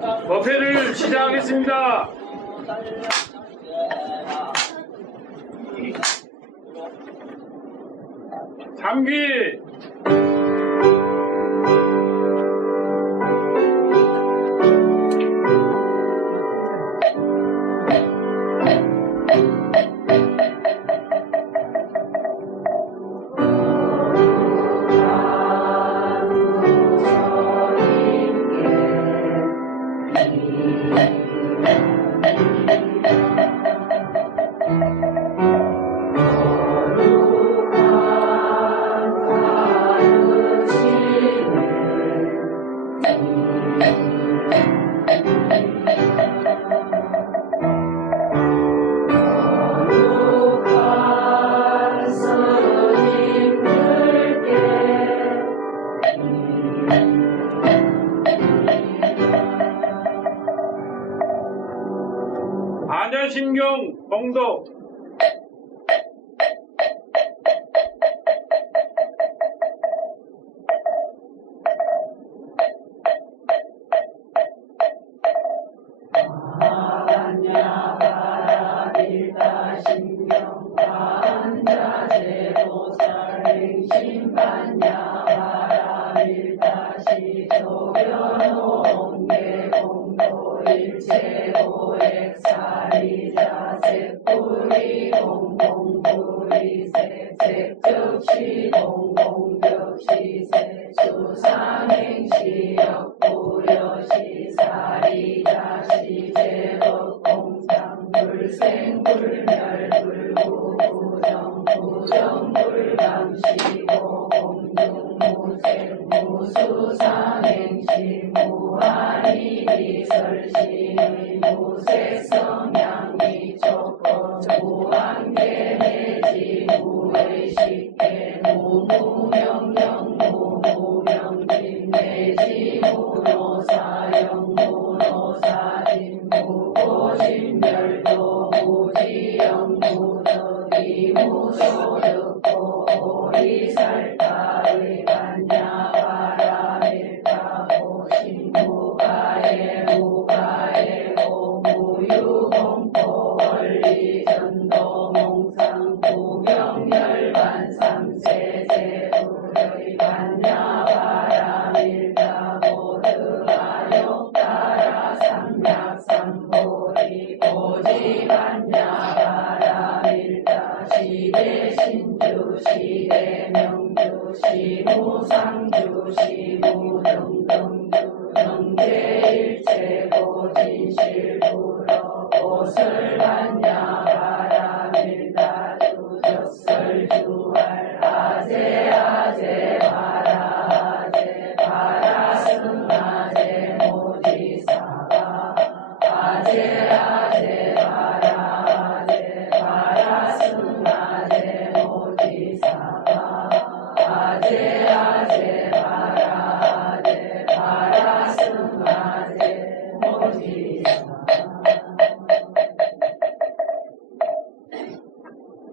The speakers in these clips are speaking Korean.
법회를 시작하겠습니다. 상귀 안현심경 봉독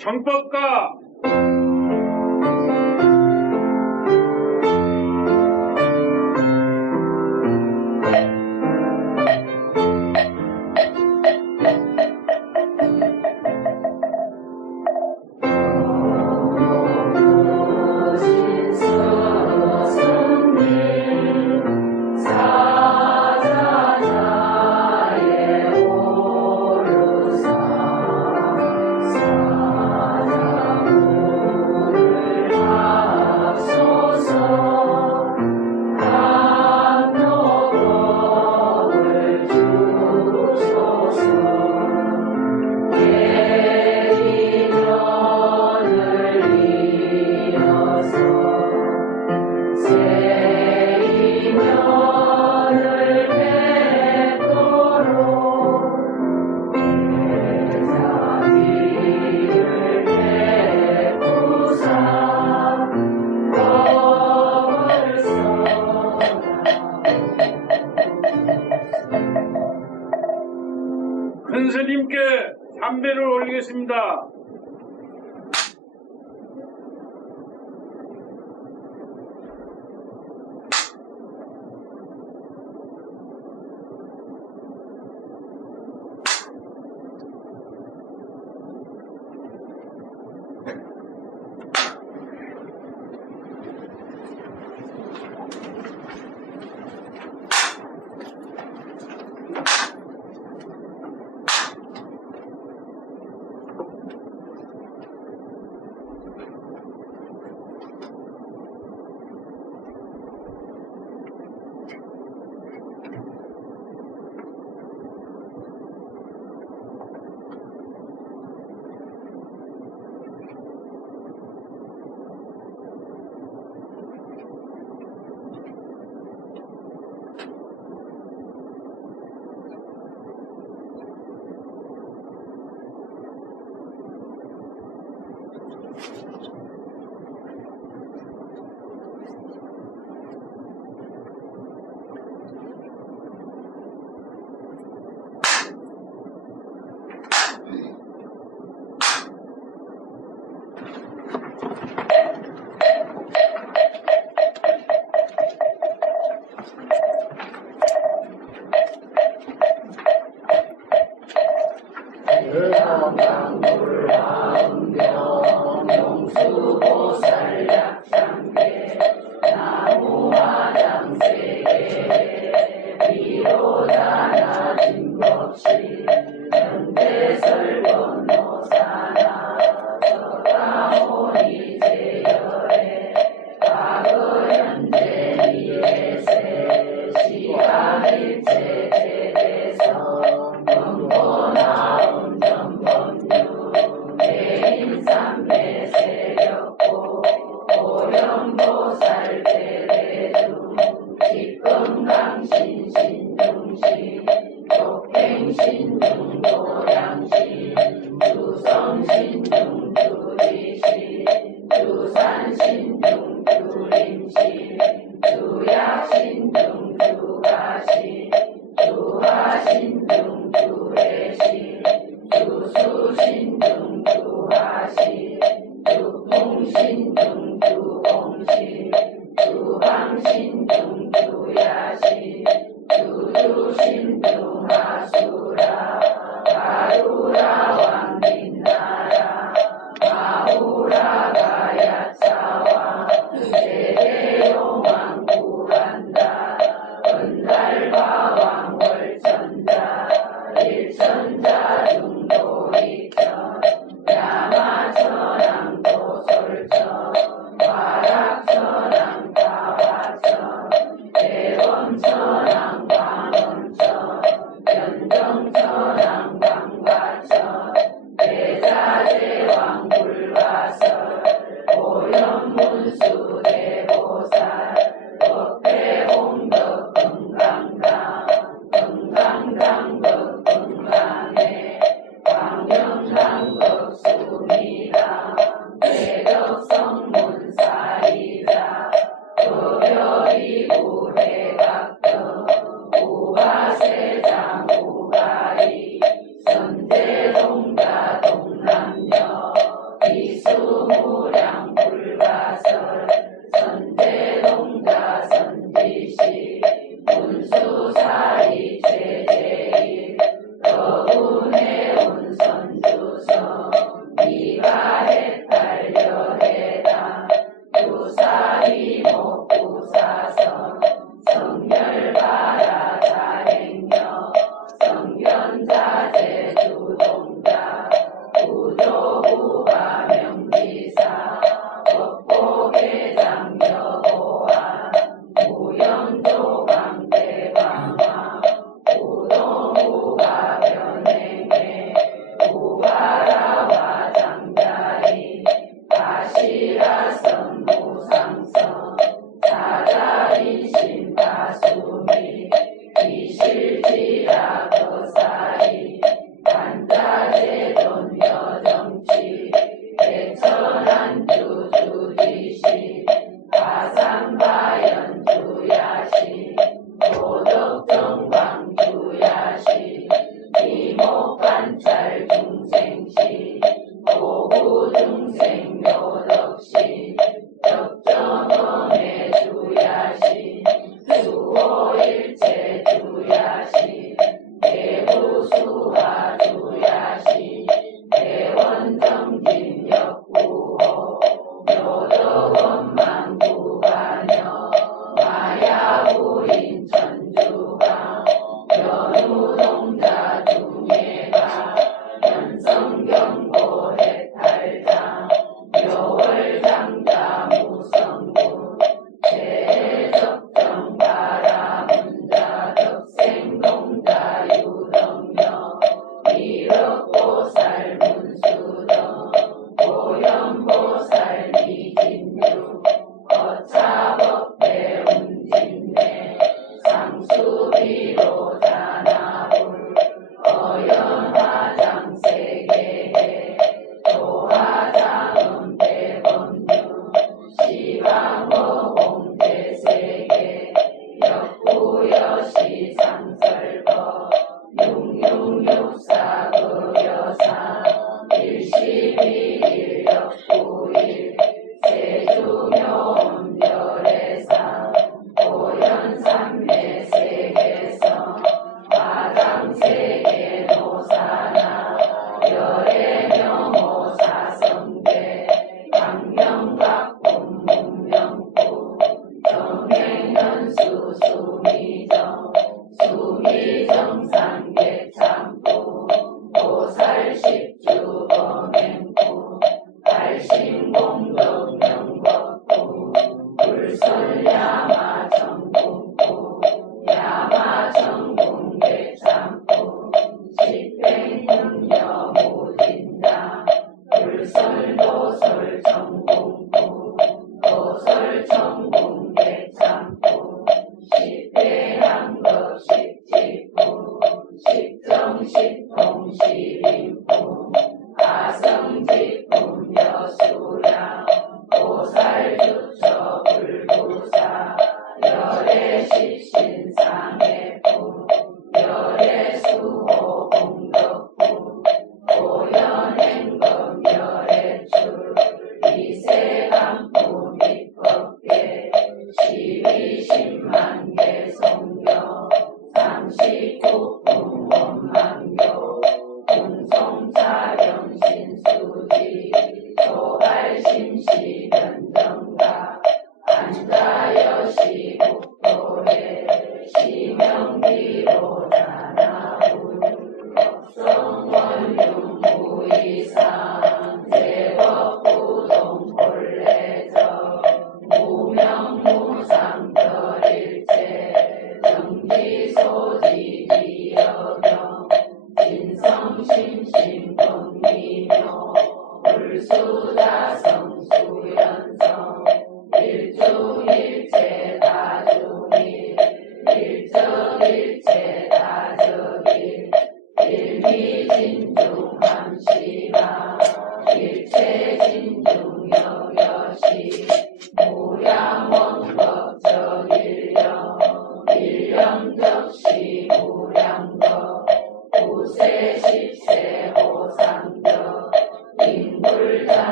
정법가 큰 스님께 삼배를 올리겠습니다.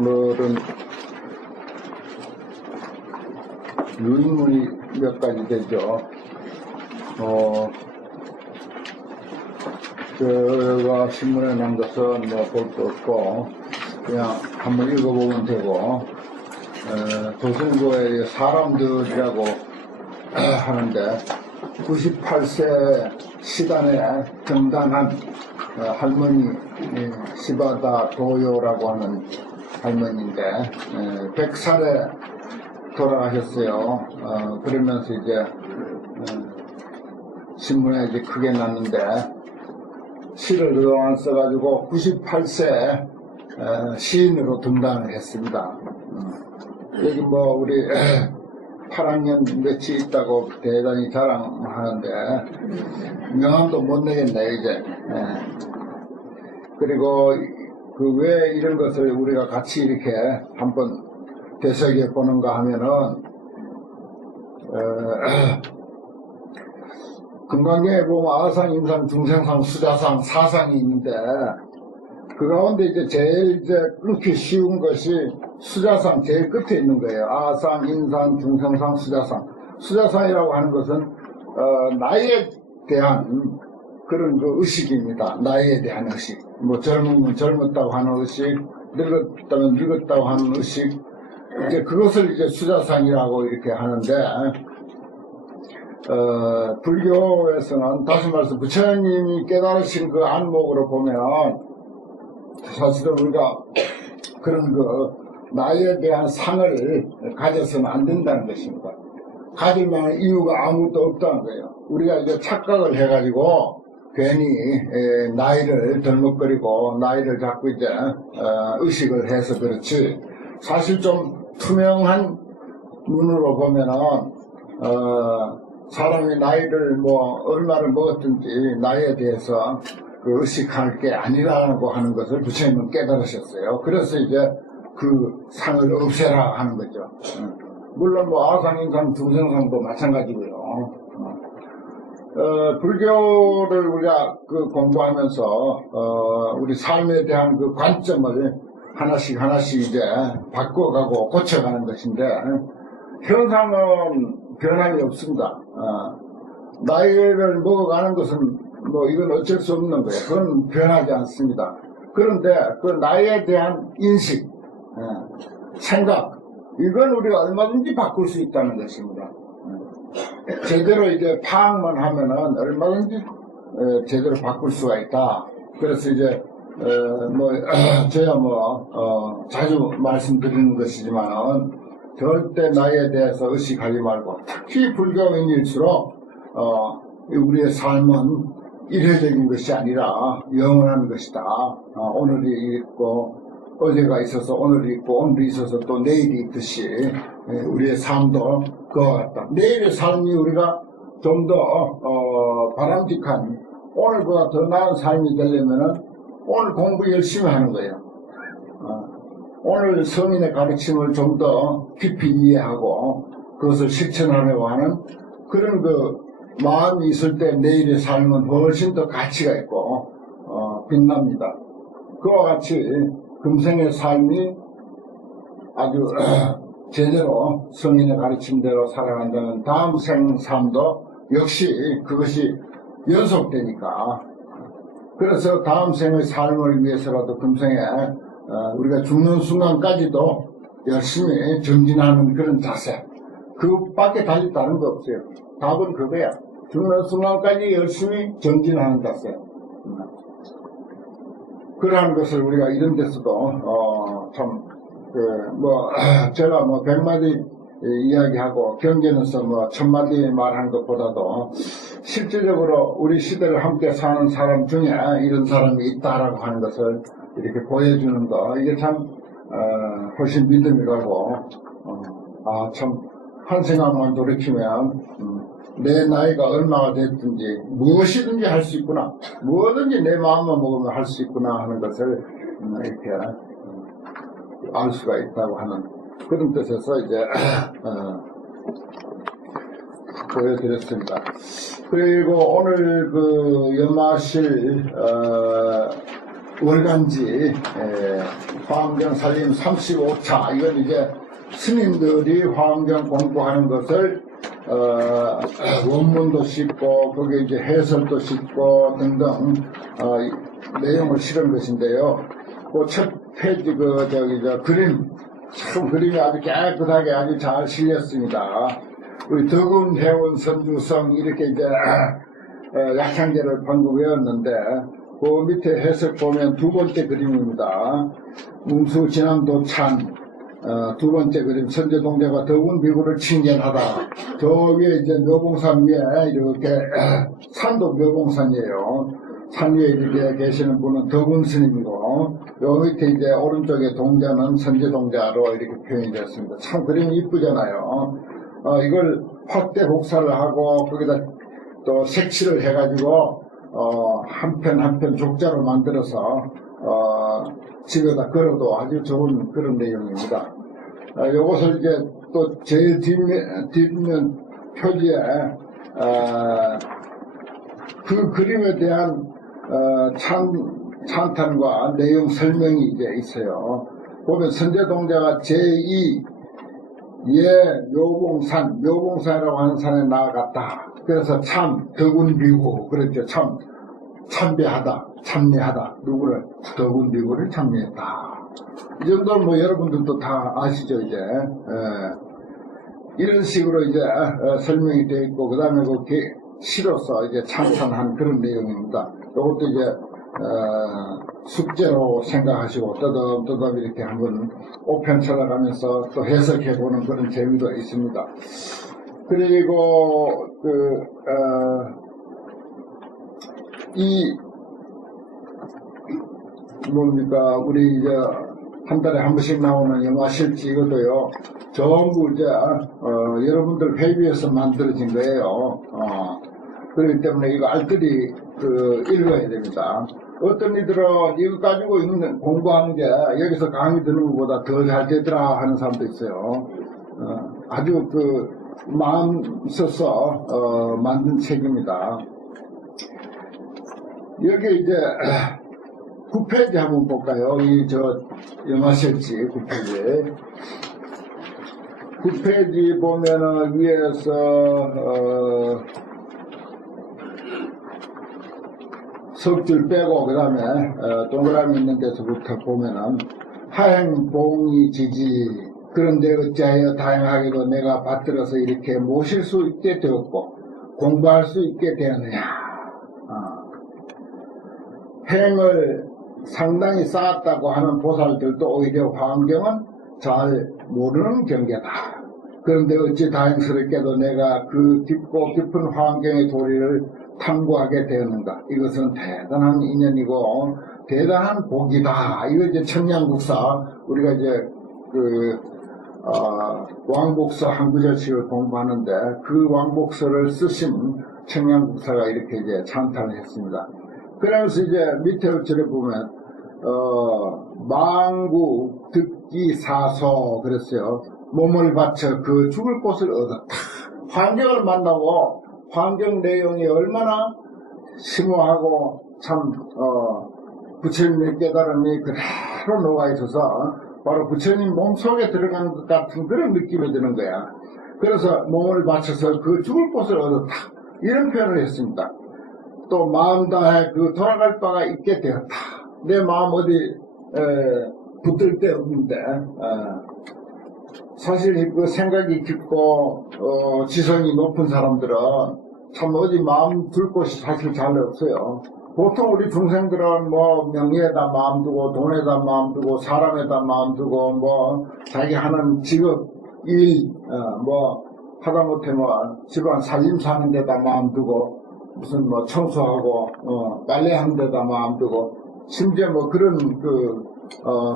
오늘은 유인물이 몇 가지 되죠. 제가 신문에 난 것은 뭐 볼 거 없고 그냥 한번 읽어보면 되고, 도승구의 사람들이라고 하는데 98세 시단에 등단한 할머니 시바다 도요라고 하는 할머니인데 100살에 돌아가셨어요. 그러면서 이제 신문에 이제 크게 났는데 시를 그동안 써가지고 98세 시인으로 등단을 했습니다. 여기 뭐 우리 8학년 몇이 있다고 대단히 자랑하는데 명함도 못 내겠네 이제. 그리고 그 왜 이런 것을 우리가 같이 이렇게 한번 되새겨 보는가 하면은 금강경에 보면 아상, 인상, 중생상, 수자상, 사상이 있는데 그 가운데 이제 제일 이제 끊기 쉬운 것이 수자상 제일 끝에 있는 거예요. 아상, 인상, 중생상, 수자상. 수자상이라고 하는 것은 나이에 대한 그런 그 의식입니다. 나이에 대한 의식. 뭐 젊으면 젊었다고 하는 의식, 늙었다면 늙었다고 하는 의식. 이제 그것을 이제 수자상이라고 이렇게 하는데 불교에서는 다시 말해서 부처님이 깨달으신 그 안목으로 보면 사실은 우리가 그런 나에 대한 상을 가져서는 안 된다는 것입니다. 가질 만한 이유가 아무것도 없다는 거예요. 우리가 이제 착각을 해가지고 괜히 나이를 덜먹거리고 나이를 자꾸 이제 의식을 해서 그렇지, 사실 좀 투명한 눈으로 보면은 사람이 나이를 얼마를 먹었든지 나이에 대해서 그 의식할 게 아니라고 하는 것을 부처님은 깨달으셨어요. 그래서 이제 그 상을 없애라 하는 거죠. 물론 아상인상 중생상도 마찬가지고요. 불교를 우리가 공부하면서 우리 삶에 대한 그 관점을 하나씩 이제 바꿔가고 고쳐가는 것인데, 현상은 변함이 없습니다. 나이를 먹어가는 것은 이건 어쩔 수 없는 거예요. 그건 변하지 않습니다. 그런데 그 나이에 대한 인식, 생각, 이건 우리가 얼마든지 바꿀 수 있다는 것입니다. 제대로 이제 파악만 하면은 얼마든지 제대로 바꿀 수가 있다. 그래서 이제 제가 자주 말씀드리는 것이지만은 절대 나이에 대해서 의식하지 말고, 특히 불교인일수록 우리의 삶은 일회적인 것이 아니라 영원한 것이다. 오늘이 있고 어제가 있어서 오늘이 있고 오늘이 있어서 또 내일이 있듯이 우리의 삶도 그와 같다. 내일의 삶이 우리가 좀 더 바람직한, 오늘보다 더 나은 삶이 되려면은 오늘 공부 열심히 하는 거예요. 오늘 성인의 가르침을 좀 더 깊이 이해하고 그것을 실천하려고 하는 그런 마음이 있을 때 내일의 삶은 훨씬 더 가치가 있고 빛납니다. 그와 같이 금생의 삶이 아주 제대로 성인의 가르침대로 살아간다면 다음 생 삶도 역시 그것이 연속되니까, 그래서 다음 생의 삶을 위해서라도 금생에 우리가 죽는 순간까지도 열심히 전진하는 그런 자세, 그 밖에 달리 다른 거 없어요. 답은 그거야. 죽는 순간까지 열심히 전진하는 자세. 그러한 것을 우리가 이런 데서도 제가 100마디 이야기하고 경전에서 1000마디 말하는 것보다도 실질적으로 우리 시대를 함께 사는 사람 중에 이런 사람이 있다라고 하는 것을 이렇게 보여주는 거, 이게 참 훨씬 믿음이 가고, 참 한 생각만 돌이키면 내 나이가 얼마가 됐든지 무엇이든지 할 수 있구나, 뭐든지 내 마음만 먹으면 할 수 있구나 하는 것을 이렇게 알 수가 있다고 하는 그런 뜻에서 이제 보여드렸습니다. 그리고 오늘 연마실 월간지 화엄경 살림 35차, 이건 이제 스님들이 화엄경 공부하는 것을 원문도 싣고 거기에 이제 해설도 싣고 등등 내용을 실은 것인데요. 그 첫 페이지 그림, 참 그림이 아주 깨끗하게 아주 잘 실렸습니다. 우리 덕운, 해운, 선주성 이렇게 이제 약향제를 방금 외웠는데, 그 밑에 해석 보면 두 번째 그림입니다. 웅수 진암도 찬 두 번째 그림, 선제동자가 덕운 비구를 칭견하다. 저 위에 이제 묘봉산 위에 이렇게 산도 묘봉산이에요. 산 위에 이렇게 계시는 분은 덕운 스님이고, 요 밑에 이제 오른쪽에 동자는 선제동자로 이렇게 표현이 됐습니다. 참 그림이 이쁘잖아요. 이걸 확대 복사를 하고 거기다 또 색칠을 해가지고 한 편 한 편 족자로 만들어서 집에다 걸어도 아주 좋은 그런 내용입니다. 요것을 이제 또 제일 뒷면 표지에 그 그림에 대한 찬탄과 내용 설명이 이제 있어요. 보면 선제동자가 제2 묘봉산이라고 하는 산에 나아갔다. 그래서 참 덕운비구, 그랬죠. 참 참배하다, 참미하다. 누구를? 덕운비구를 참미했다. 이 정도는 여러분들도 다 아시죠, 이제. 이런 식으로 이제 설명이 되어 있고, 그 다음에 그 시로서 이제 찬탄한 그런 내용입니다. 이것도 이제 숙제로 생각하시고 떠듬떠듬 이렇게 한번 5편 찾아가면서 또 해석해보는 그런 재미도 있습니다. 그리고 뭡니까, 우리 이제 한 달에 한 번씩 나오는 영화실지 이것도요, 전부 이제 여러분들 회비에서 만들어진 거예요. 그렇기 때문에 이거 알뜰히 읽어야 됩니다. 어떤 이들은 이거 가지고 공부하는 게 여기서 강의 듣는 것보다 더 잘 되더라 하는 사람도 있어요. 아주 마음 써서 만든 책입니다. 여기 이제 9페이지 한번 볼까요? 영화실지 9페이지. 9페이지 보면은 위에서 석줄 빼고 그 다음에 동그라미 있는 데서부터 보면은 하행봉이 지지, 그런데 어찌하여 다양하게도 내가 받들어서 이렇게 모실 수 있게 되었고 공부할 수 있게 되었느냐. 행을 상당히 쌓았다고 하는 보살들도 오히려 환경은 잘 모르는 경계다. 그런데 어찌 다행스럽게도 내가 그 깊고 깊은 환경의 도리를 탐구하게 되었는가. 이것은 대단한 인연이고 대단한 복이다. 이거 이제 청량국사, 우리가 이제 왕복서 한 구절씩을 공부하는데 그 왕복서를 쓰신 청량국사가 이렇게 이제 찬탄을 했습니다. 그러면서 이제 밑에 절에 보면 망구 듣기 사소 그랬어요. 몸을 바쳐 그 죽을 곳을 얻었다. 환경을 만나고 환경 내용이 얼마나 심오하고 참 부처님의 깨달음이 그대로 녹아있어서 바로 부처님 몸속에 들어간 것 같은 그런 느낌이 드는 거야. 그래서 몸을 바쳐서 그 죽을 곳을 얻었다. 이런 표현을 했습니다. 또 마음 다해 돌아갈 바가 있게 되었다. 내 마음 어디 붙들 데 없는데 사실 그 생각이 깊고 지성이 높은 사람들은 참 어디 마음 둘 곳이 사실 잘 없어요. 보통 우리 중생들은 뭐 명예에다 마음 두고 돈에다 마음 두고 사람에다 마음 두고 뭐 자기 하는 직업 일 뭐 하다못해 뭐 집안 살림 사는 데다 마음 두고 무슨 뭐 청소하고 빨래하는 데다 마음 두고 심지어 뭐 그런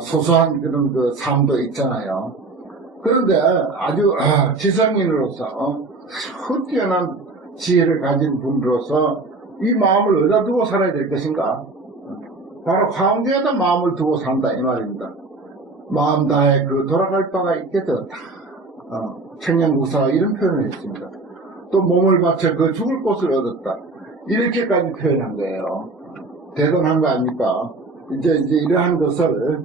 소소한 그런 삶도 있잖아요. 그런데 아주 지성인으로서 뛰어난 지혜를 가진 분으로서 이 마음을 어디다 두고 살아야 될 것인가? 바로 화엄경에다 마음을 두고 산다 이 말입니다. 마음 다해 돌아갈 바가 있게 되었다. 청량국사가 이런 표현을 했습니다. 또 몸을 바쳐 죽을 곳을 얻었다. 이렇게까지 표현한 거예요. 대단한 거 아닙니까? 이제 이러한 것을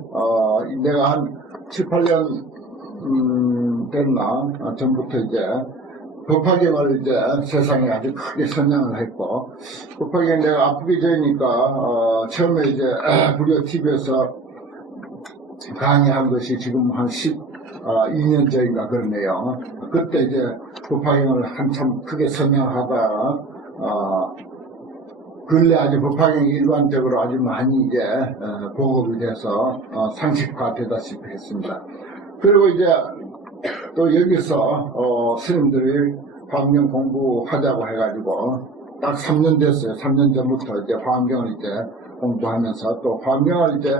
내가 한 7, 8년 됐나 전부터 이제 법화경을 이제 세상에 아주 크게 선양을 했고, 법화경 내가 아프기 전이니까 처음에 이제 무료 TV에서 강의한 것이 지금 한 12년 전인가 그러네요. 그때 이제 법화경을 한참 크게 선양하다가 근래 아주 법화경이 일반적으로 아주 많이 이제 보급이 돼서 상식화되다시피 했습니다. 그리고 이제 또 여기서 스님들이 화엄경 공부하자고 해가지고 딱 3년 됐어요. 3년 전부터 이제 화엄경을 이제 공부하면서 또 화엄경을 이제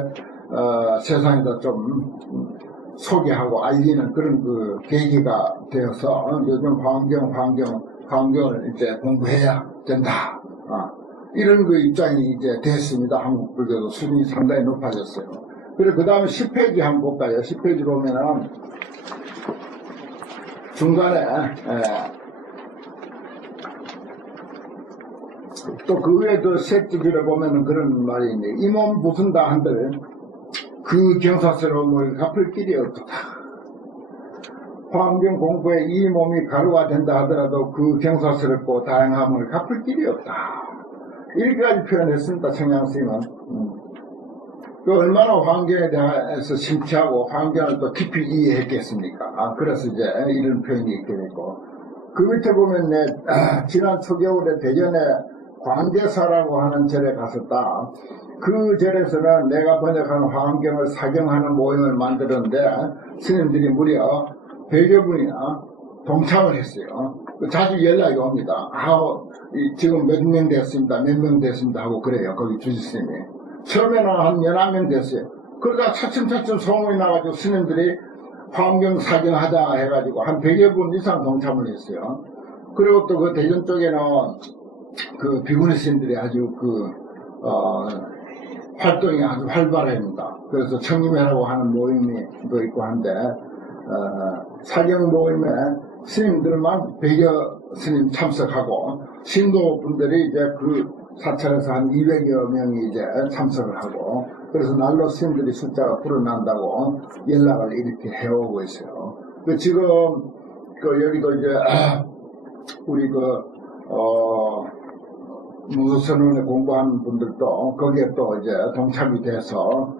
세상에다 좀 소개하고 알리는 그런 계기가 되어서 요즘 화엄경을 이제 공부해야 된다. 이런 입장이 이제 됐습니다. 한국 불교도 수준이 상당히 높아졌어요. 그리고 그 다음에 10페이지 한번 볼까요? 10페이지 보면은 중간에 또 그 위에 셋째줄에 보면은 그런 말이 있네. 이 몸 부순다 한들 그 경사스러움을 갚을 길이 없다. 화엄경 공부에 이 몸이 가루가 된다 하더라도 그 경사스럽고 다양함을 갚을 길이 없다. 이렇게까지 표현했습니다. 청량스님은. 그 얼마나 환경에 대해서 심취하고 환경을 또 깊이 이해했겠습니까? 그래서 이제 이런 표현이 있게 됐고. 그 밑에 보면 지난 초겨울에 대전에 광계사라고 하는 절에 갔었다. 그 절에서는 내가 번역한 환경을 사경하는 모임을 만들었는데 스님들이 무려 100여 분이나 동참을 했어요. 자주 연락이 옵니다. 지금 몇 명 됐습니다. 몇 명 됐습니다. 하고 그래요. 거기 주지스님이. 처음에는 한 11명 됐어요. 그러다 차츰차츰 소문이 나가지고 스님들이 환경 사경하자 해가지고 한 100여 분 이상 동참을 했어요. 그리고 또 그 대전 쪽에는 그 비구니 스님들이 아주 활동이 아주 활발합니다. 그래서 청림회라고 하는 모임이 또 있고 한데, 사경 모임에 스님들만 100여 스님 참석하고, 신도분들이 이제 그 사찰에서 한 200여 명이 이제 참석을 하고, 그래서 날로 스님들이 숫자가 불어난다고 연락을 이렇게 해오고 있어요. 지금, 여기도 이제, 우리 무선원에 공부하는 분들도 거기에 또 이제 동참이 돼서,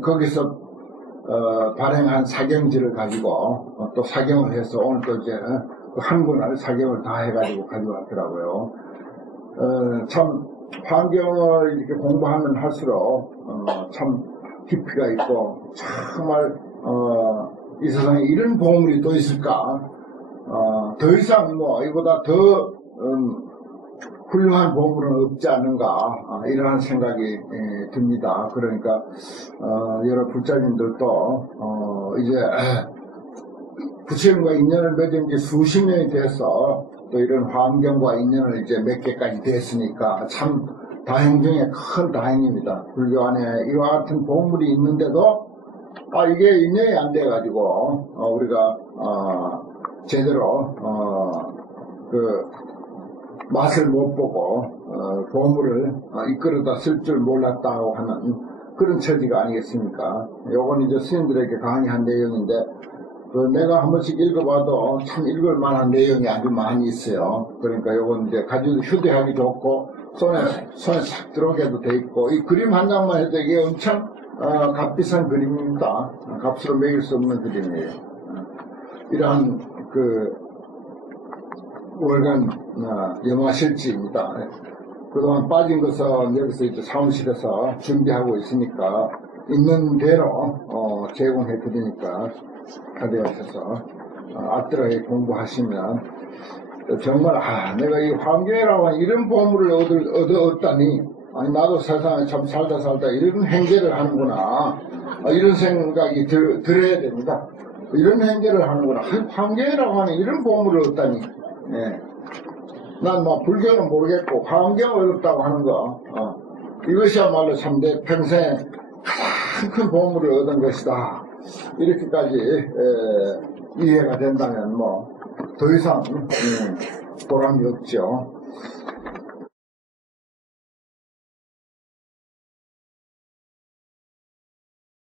거기서, 발행한 사경지를 가지고 또 사경을 해서 오늘 또 이제 한 권을 사경을 다 해가지고 가져왔더라고요. 참 환경을 이렇게 공부하면 할수록 참 깊이가 있고 정말 이 세상에 이런 보물이 또 있을까? 더 이상 뭐 이보다 더 훌륭한 보물은 없지 않은가 이러한 생각이 듭니다. 그러니까 여러 불자님들도 이제 부처님과 인연을 맺은 지 수십 년이 돼서 또 이런 환경과 인연을 이제 맺게까지 됐으니까 참 다행 중에 큰 다행입니다. 불교 안에 이와 같은 보물이 있는데도 이게 인연이 안 돼가지고 우리가 제대로 맛을 못 보고 보물을 이끌어다 쓸 줄 몰랐다고 하는 그런 처지가 아니겠습니까? 요건 이제 스님들에게 강의한 내용인데 내가 한 번씩 읽어봐도 참 읽을 만한 내용이 아주 많이 있어요. 그러니까 요건 이제 가지고 휴대하기 좋고 손에 싹 들어오게도 돼 있고 이 그림 한 장만 해도 이게 엄청 값비싼 그림입니다. 값으로 매길 수 없는 그림이에요. 이러한 월간 영화실지입니다. 그동안 빠진 것은 여기서 이제 사무실에서 준비하고 있으니까 있는 대로 제공해 드리니까 가져가셔서 앞들어에 공부하시면 정말 내가 이 환경이라고 하는 이런 보물을 얻었다니 나도 세상에 참 살다 이런 행제를 하는구나 이런 생각이 들어야 됩니다. 이런 행제를 하는구나 환경이라고 하는 이런 보물을 얻다니 난 뭐 불교는 모르겠고 환경을 얻었다고 하는 거 이것이야말로 참 내 평생에 가장 큰 보물을 얻은 것이다 이렇게까지 이해가 된다면 뭐 더 이상 보람이 없죠.